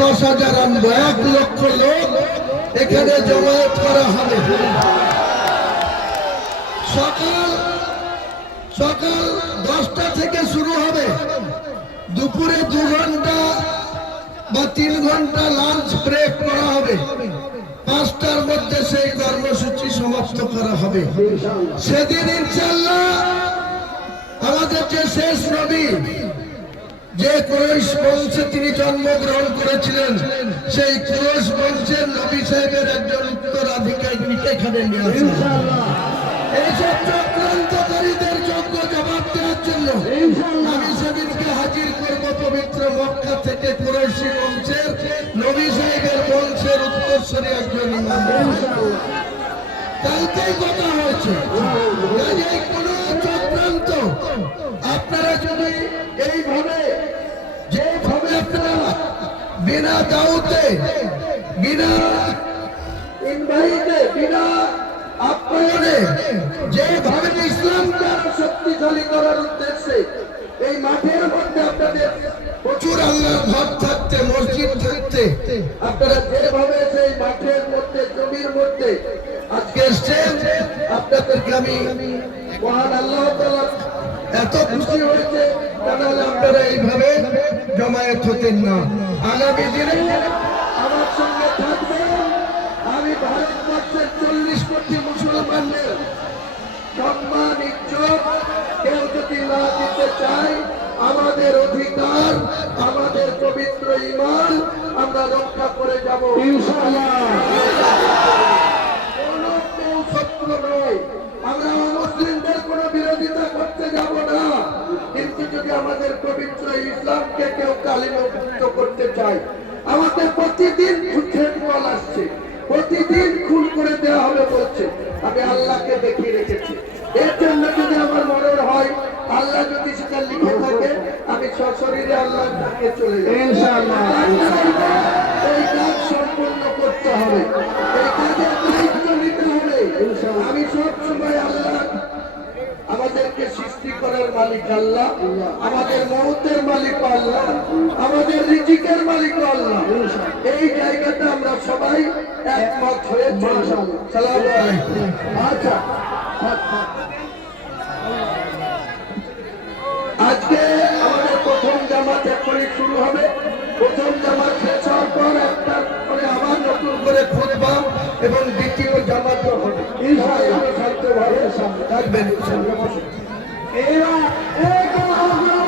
দশ হাজার আনব। এক লক্ষ লোক এখানে জমায়েত করা হবে। সকাল সকাল দশটা থেকে শুরু হবে। দুপুরে দু ঘণ্টা বা তিন ঘণ্টা লাঞ্চ ব্রেক করা হবে। পাঁচটার মধ্যে সেই কর্মসূচি সমাপ্ত করা হবে। সেদিন ইনশাল্লাহ যে কুরৈশ বংশে তিনি জন্মগ্রহণ করেছিলেন সেই কুরৈশ বংশের নবী সাহেবের একজন উত্তরাধিকারীকে এখানে নিয়ে আসেন। এইসব চক্রান্তকারীদের যোগ্য জবাব দেওয়ার জন্য আমি সেদিনকে হাজির করব পবিত্র মক্কা থেকে কুরৈশি বংশের নবী সাহেবের বংশের উত্তরসূরি একজন কালকেই কথা হয়েছে। কোন চক্রান্ত। আপনারা যদি এইভাবে বিনা দাউতে বিনা ইনভাইটে বিনা আপ্যায়নে যেভাবে ইসলামকে আরও শক্তিশালী করার উদ্দেশ্যে এই মাঠের মধ্যে আপনাদের প্রচুর আল্লাহর ঘর থাকতে, মসজিদ থাকতে, আপনারা যেভাবে সেই মাঠের মধ্যে, জমির মধ্যে আজকে এসছেন আপনাদেরকে আমি মহান আল্লাহ তাআলা এত খুশি হয়েছে, তাহলে আপনারা এইভাবে জমায়েত হতেন না। আগামী দিনে আমার সঙ্গে থাকবেন আমি ভারতবর্ষের চল্লিশ কোটি মুসলমানদের সম্মান ইজ্জত কেউ যদি না দিতে চায় আমাদের অধিকার আমাদের পবিত্র ইমান আমরা রক্ষা করে যাব। কোনো কেউ শত্রু নয়। আমরা মুসলিমদের কোনো বিরোধিতা করতে যাব না। কিন্তু যদি আমাদের পবিত্র ইসলামকে কেউ কালিমুক্ত করতে চায় আমাদের প্রতিদিন কল আসছে। প্রতিদিন খুন করে দেওয়া হবে বলছে। আমি আল্লাহকে দেখিয়ে রেখেছি। এর জন্য যদি আমার মনে হয় আল্লাহ যদি সেটা লিখে থাকে আমি সশরীরে আল্লাহ তাকে চলে যাব এই কাজ সম্পূর্ণ করতে হবে এই কাজের দায়িত্ব নিতে হবে আমি সব সময় আল্লাহ আমাদেরকে সৃষ্টি মালিক আল্লাহ, আমাদের মহতের মালিক আল্লাহ, আমাদের রিজিকের মালিক আল্লাহ। এই জায়গাটা আমরা সবাই একমত হয়ে আচ্ছা। আজকে আমাদের প্রথম জামাত এখনই শুরু হবে। প্রথম জামাত শেষ হওয়ার পর একটা করে আবার নতুন করে খুঁজবা এবং দ্বিতীয় জামাত হবে। থাকবেন। ইনশাআল্লাহ এবার এই কোনো আলোচনা হবে না এবার